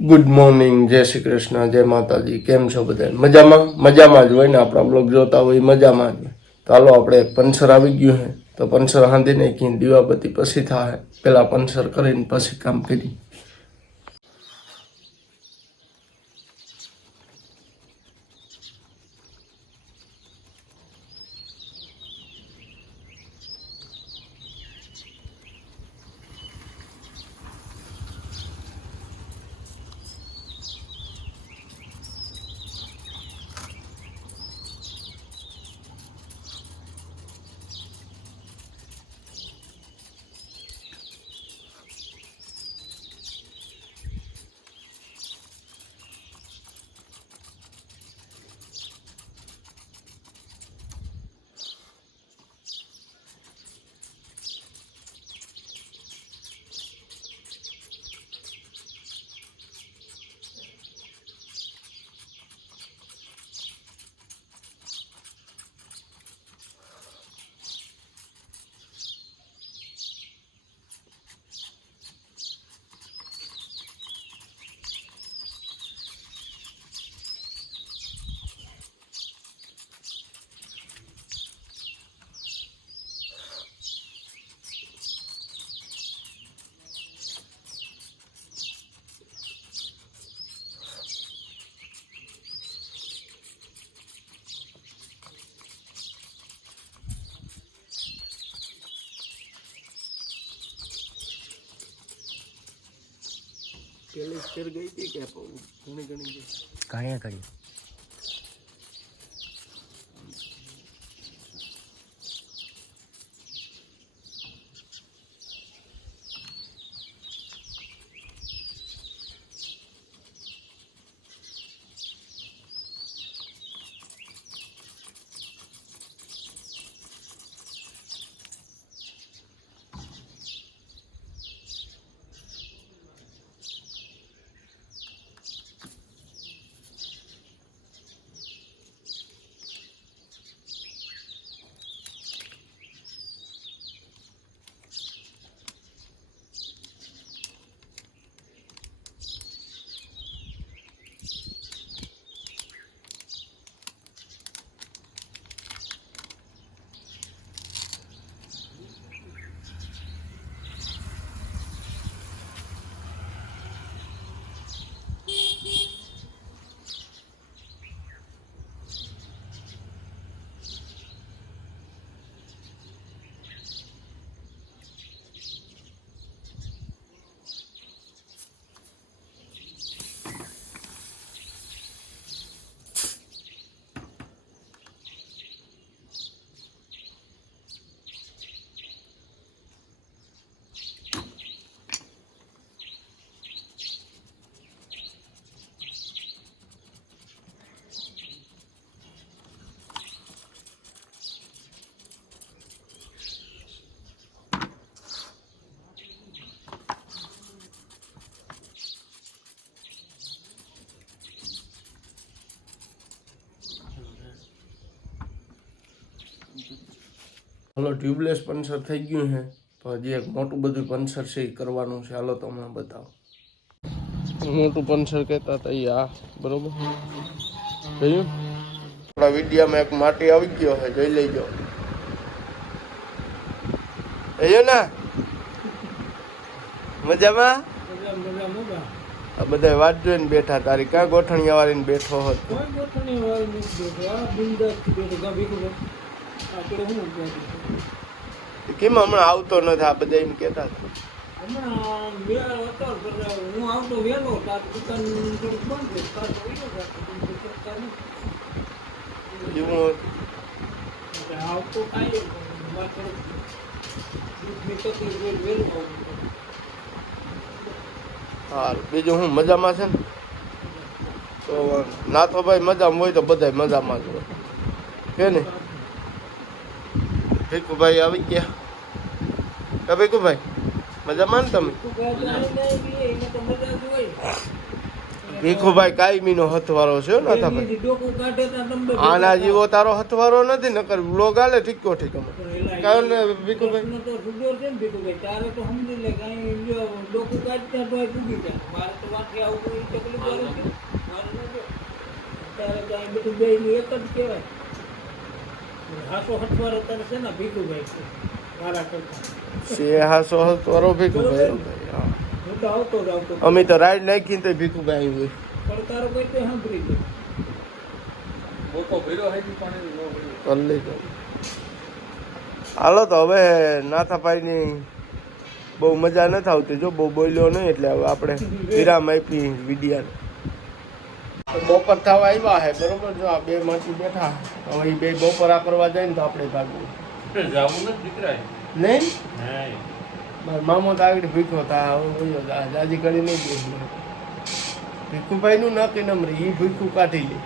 Good morning જય શ્રી કૃષ્ણ, જય માતાજી, કેમ છો બધા? મજામાં? મજામાં જ હોય ને આપણા બ્લોગ જોતા હોય મજામાં જ ચાલો આપણે પંચર આવી ગયું હે તો પંચર હાંધીને નાખીને દીવાબત્તી પછી થાય. પેલા પંચર કરીને પછી કામ કરી પેલી ફેર ગઈ હતી કે ઘણી ઘણી ઘણી ઘણી. હાલો ટ્યુબલેસ પંચર થઈ ગયું છે. તો હજી એક મોટું બધું પંચર છે એ કરવાનું છે. હાલો તમને બતાવો. મોટું પંચર કહેતા હતા એ આ. બરોબર? જોયું? આપણા વિડીયામાં એક માટી આવી ગયો છે. જોઈ લેજો. જોયું ને? મજામાં? આ બધા વાત જોઈને બેઠા. તારી ક્યાં ગોઠણિયા વાળીને બેઠો હતો? કેમ હમણાં આવતો નથી આ બધા એમ કહેતા હતા? હું હાલ બીજું હું મજામાં છે ને? તો નાથોભાઈ મજામાં હોય તો બધાય મજામાં જ હોય. કે ને? ભીખુભાઈ આવી ગયા. કે ભીખુભાઈ મજામાં ને તમે? ભીખુભાઈ કાયમીનો હથવારો છે ને તમે આના જેવો તારો હથવારો નથી નકર બ્લોગ આલે ઠીકો ઠીક. કારણ ભીખુભાઈ તારે તો સમજી હાસો હથવાર અત્યારે છે? ને ભીખુભાઈ છે મારા કરતા સે હાસો હસવારો ભીખુભાઈ હું. તો આવતો જ આવતો અમે તો રાઈડ નાખીને તો ભીખુભાઈ આવ્યું પણ તારો કોઈ તે સાંભળી ગયો? કરી લીધો. હાલો તો હવે નાથાભાઈની બહુ મજા નથી આવતી જો બહુ બોલ્યો નહીં એટલે હવે આપણે વિરામ આપી વિડિયા બપોર થવા આવ્યા હે બરોબર? જો આ બે માંથી બેઠા હવે એ બે બપોરા કરવા જાય ને તો આપણે ભાગવું. નહીં? મારા મામો તો આગળ ભીખો તા દાદી કરી નહીં દે ભીખુભાઈ નું નક્કી નંબર એ ભીખું કાઢી લે.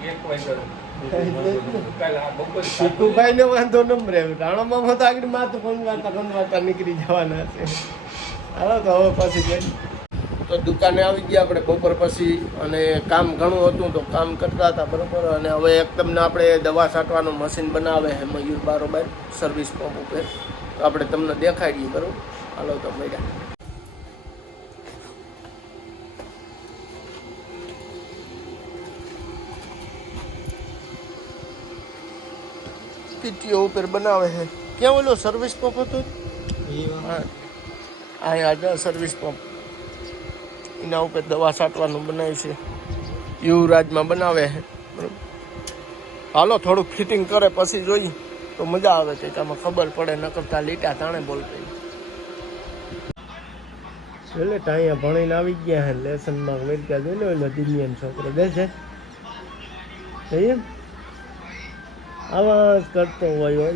ભીખુભાઈ ને વાંધો નંબરે રાણા મામો તો આગળ માથું ફંગવાનું વાતા નીકળી જવાના છે. હાલો તો હવે પછી જઈએ. તો દુકાને આવી ગયા આપણે. બપોર પછી અને કામ ઘણું હતું તો કામ કરતા હતા બરાબર. અને હવે એક તમને આપણે દવા છાંટવાનું મશીન બનાવે છે મયુર બારોબાર સર્વિસ પંપ ઉપર. તો આપણે તમને દેખાઈ દઈએ બરાબર? હાલો તો મળ્યા. પીટીઓ ઉપર બનાવે છે. ઓલો સર્વિસ પંપ હતો? હા. આ આજે સર્વિસ પંપ એના ઉપર દવા છાંટવાનું બનાવે છે. યુવરાજમાં બનાવે છે. બરોબર. હાલો, થોડુંક ફિટિંગ કરે, પછી જોઈ. તો મજા આવે છે આમાં ખબર પડે ન કરતા લીટા તાણે બોલતા એટલે અહીંયા ભણીને આવી ગયા હે લેસનમાં અમેરિકા જોઈને ઓલો દિલિયન છોકરો બેસે. એમ આવા જ કરતો હોય હોય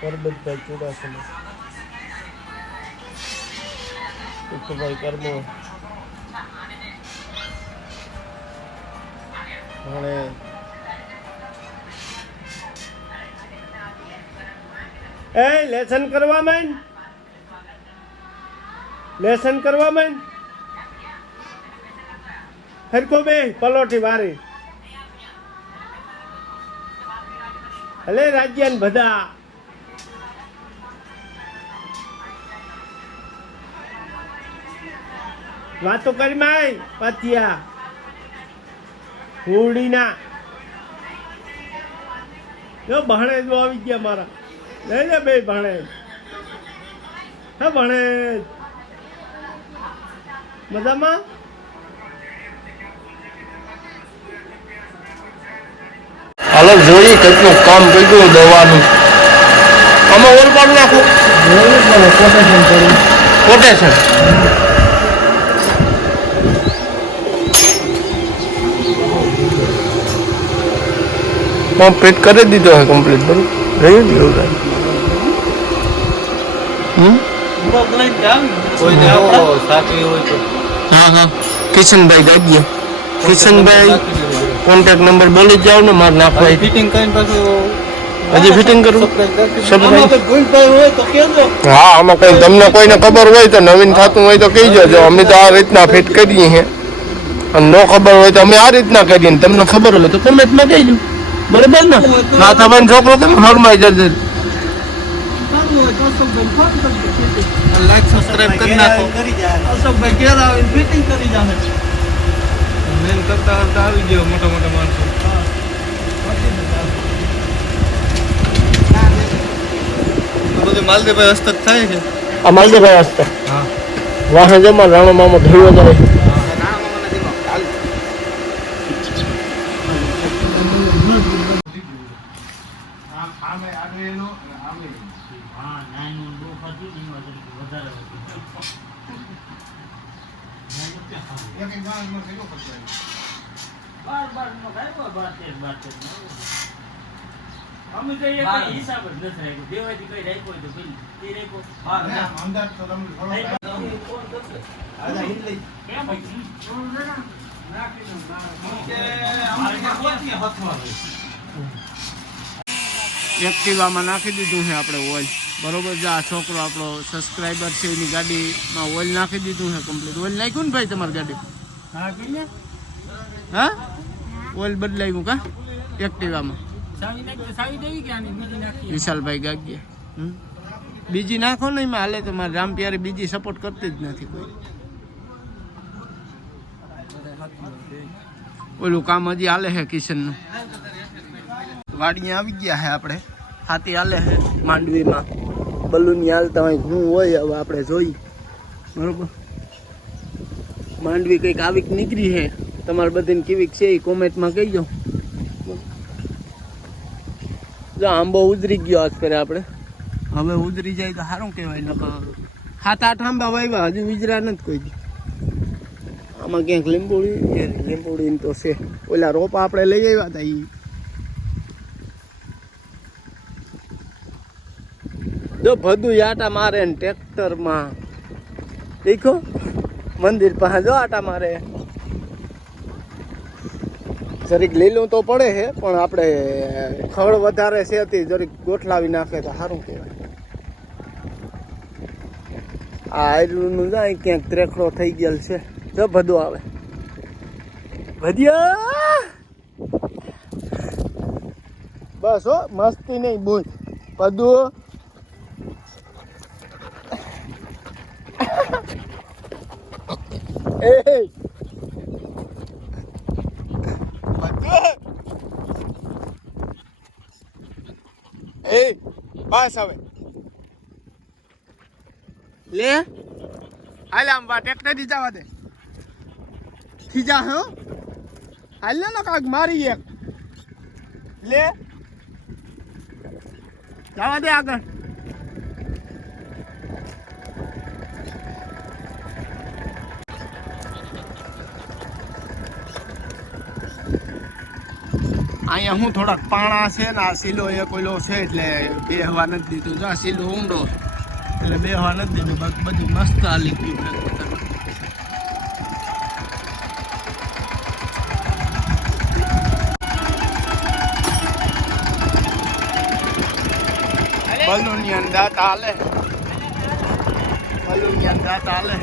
પરબતભાઈ ચુડાસમા ભાઈ કરમો હવે એ લેસન કરવા માંડ. લેસન કરવા માંડ. હરકો બે પલોઠી વારી. અલે રાજ્યાન બધા. વાતો કરી માય પાતિયા હુડીના જો ભણે જો આવી ગયા મારા. લઈ લે બે ભણે હે ભણે મજામાં? હાલો જોઈએ કેટલું કામ કર્યું દવાનું. આમાં ઓલ પાડ નાખું કોટેશન પંપ ફિટ કરી દીધો હે કમ્પ્લીટ બરોબર? રહ્યું જ એવું હા. હા કિશનભાઈ ગાડીએ કિશનભાઈ કોન્ટેક્ટ નંબર બોલી જાવ ને મારે નાખવા ફિટિંગ કરીને પાછું હજી ફિટિંગ કરવું હોય હા આમાં કઈ તમને કોઈને ખબર હોય તો નવીન થતું હોય તો કહી જજો અમે તો આ રીતના ફિટ કરીએ અને ન ખબર હોય તો અમે આ રીતના કરીએ ને તમને ખબર હોય તો કમેન્ટમાં કહેજો. બરાબર ને? ના તમે છોકરો તમે ફરમાઈ ફોન લાઈક સબસ્ક્રાઇબ કરી નાખો. અશોકભાઈ ઘેર આવીને ફિટિંગ કરી જામે મેન કરતા કરતા આવી ગયો મોટા મોટા માણસો. બધું માલદેભાઈ હસ્તક થાય છે? આ માલદેભાઈ હસ્તક? હા. વાહે જમા રાણો મામો ધોયો જાય જ એક્ટિવામાં નાખી દીધું છે આપણે ઓઇલ. બરોબર છે, આ છોકરો આપણો સબસ્ક્રાઈબર છે, એની ગાડીમાં ઓઇલ નાખી દીધું છે કમ્પ્લીટ ઓઇલ નાખ્યું ને ભાઈ તમારી ગાડી? હા ઓઇલ બદલાવ્યું કા? એક્ટિવામાં. વિશાલભાઈ ગાગ્યા. હમ? બીજી નાખો ને એમાં હાલે મારે રામ પ્યારે બીજી સપોર્ટ કરતી જ નથી કોઈ. ઓલું કામ હજી હાલે છે કિશનનું. વાડીએ આવી ગયા છે આપણે. હાથી હાલે છે માંડવીમાં. બલૂની હાલતા હોય હું હોય હવે આપણે જોઈ. બરોબર? માંડવી કંઈક આવીક નીકળી છે. તમારે બધાને કેવીક છે એ કોમેન્ટમાં કહીજો. જો આંબો ઉધરી ગયો આજ કરે આપણે. હવે ઉધરી જાય તો સારું કહેવાય નકર સાત આઠ આંબા વાવ્યા હજુ વિજરા નથી કોઈ દી. આમાં ક્યાંક લીંબુડી લીંબોડી તો છે. ઓલા રોપા આપણે લઈ આવ્યા હતા એ જો ભદુ યાટા મારે ને ટ્રેક્ટરમાં. દેખો. મંદિર પાસે જો આટા મારે. જરીક લીલું તો પડે છે, પણ આપણે ખળ વધારે છે તે જરીક ગોઠલાવી નાખે તો સારું કહેવાય. આ આયરનું જાય ક્યાંક ત્રેખડો થઈ ગયેલ છે. જો ભદું આવે. ભદિયા! બસ હો, મસ્તી નહીં બોલ ભદુ! એ એ બસ હવે. લે, હાલ આમ વા ટ્રેક્ટરથી જવા દે. ખીજા, હો. હાલ ને કાક મારી એક. લે. જવા દે આગળ. અહીંયા હું થોડાક પાણા છે ને આ સીલો એક ઓલો છે એટલે બે હવા નથી દીધું. જો આ સીલો ઊંડો એટલે બે હવા નથી દીધું. બાકી બધું મસ્ત હાલી ગયું બલૂનની બલૂનિયન હાલે. બલૂનની અંદર હાલે.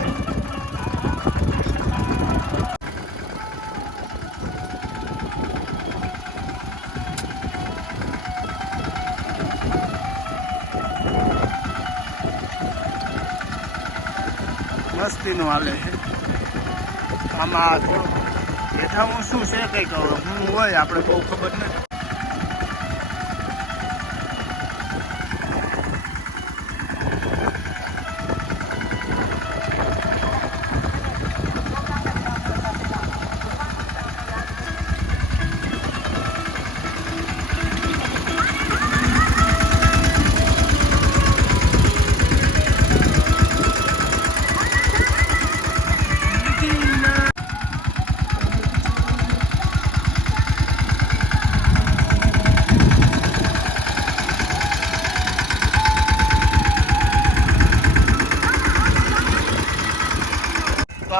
મસ્તીનું આવે છે. આમાં થોડું હું શું છે કંઈક? હું હોય, આપણે બહુ ખબર નથી.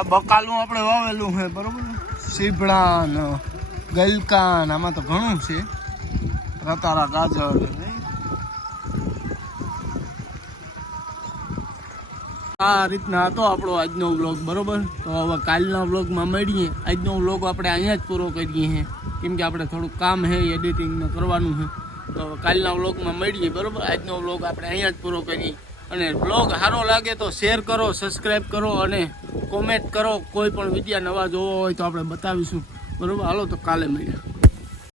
આ બકાલું આપણે વાવેલું છે, બરોબર સીભડા ને ગલકા આમાં તો ઘણું છે. રતારા ગાજર આ રીતના હતો આપણો આજનો વ્લોગ, બરોબર? તો હવે કાલના વ્લોગમાં મળીએ. આજનો વ્લોગ આપણે અહીંયા જ પૂરો કરીએ છીએ કેમ કે આપણે થોડુંક કામ છે એડિટિંગ કરવાનું છે તો કાલના વ્લોગમાં મળીએ, બરોબર? આજનો વ્લોગ આપણે અહીંયા જ પૂરો કરીએ. અને બ્લોગ સારો લાગે તો શેર કરો સબસ્ક્રાઈબ કરો અને કોમેન્ટ કરો. કોઈ પણ વિડીયા નવા જોવો હોય તો આપણે બતાવીશું. બરાબર? હાલો તો કાલે મળીએ.